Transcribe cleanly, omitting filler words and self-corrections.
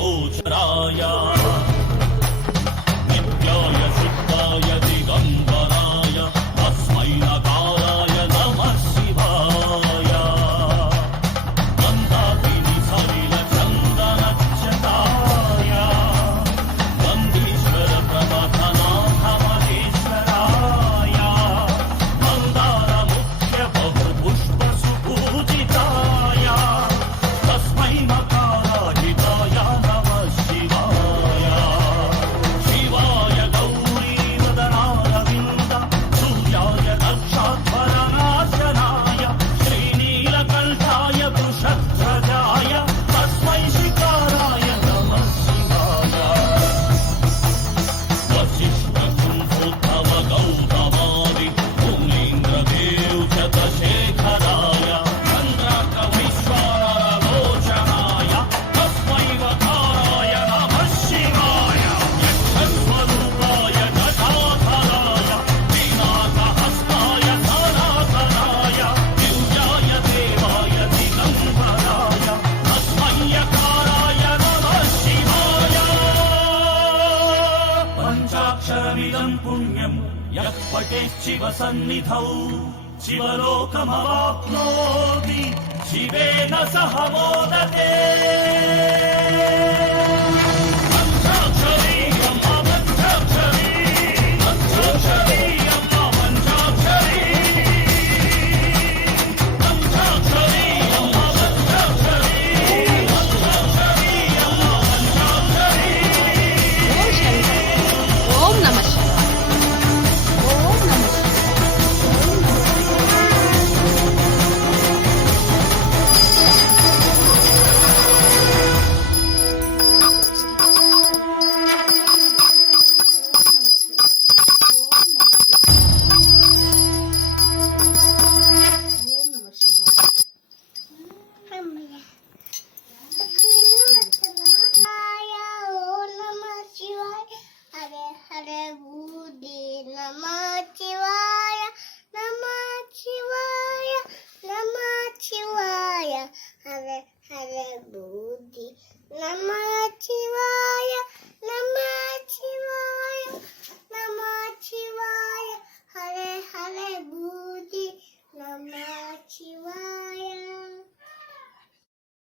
त्रिलोचनाय नित्याय शुद्धाय दिगम्बराय तस्मै नकाराय नमः शिवाय मन्दाकिनी सलिल चन्दनच्युताय वन्दीश्वर प्रमथनाथ महेश्वराय मन्दार मुख्य बहुपुष्प सुपूजिताय तस्मै मकाराजिताय नमः शिवाय शिवाय गौरी वदनारविन्द सूर्याय दक्षाध्वरनाशनाय श्रीनीलकण्ठाय वृषध्वजाय तस्मै शिकाराय नमः शिवाय वसिष्ठशृङ्गोद्धव गौतमादि पुनीन्द्रदेव शतशेखराय चन्द्रकवैश्वरलोचनाय तस्मै वकाराय नमः शिवाय यक्षस्वरूपाय जटाधराय पिनाकहस्ताय सनातनाय दिव्याय देवाय दिगम्बराय तस्मै यकाराय नमः शिवाय पञ्चाक्षरमिदं पुण्यं यः पठेच्छिव सन्निधौ शिवलोकमवाप्नोति शिवेन सह मोदते।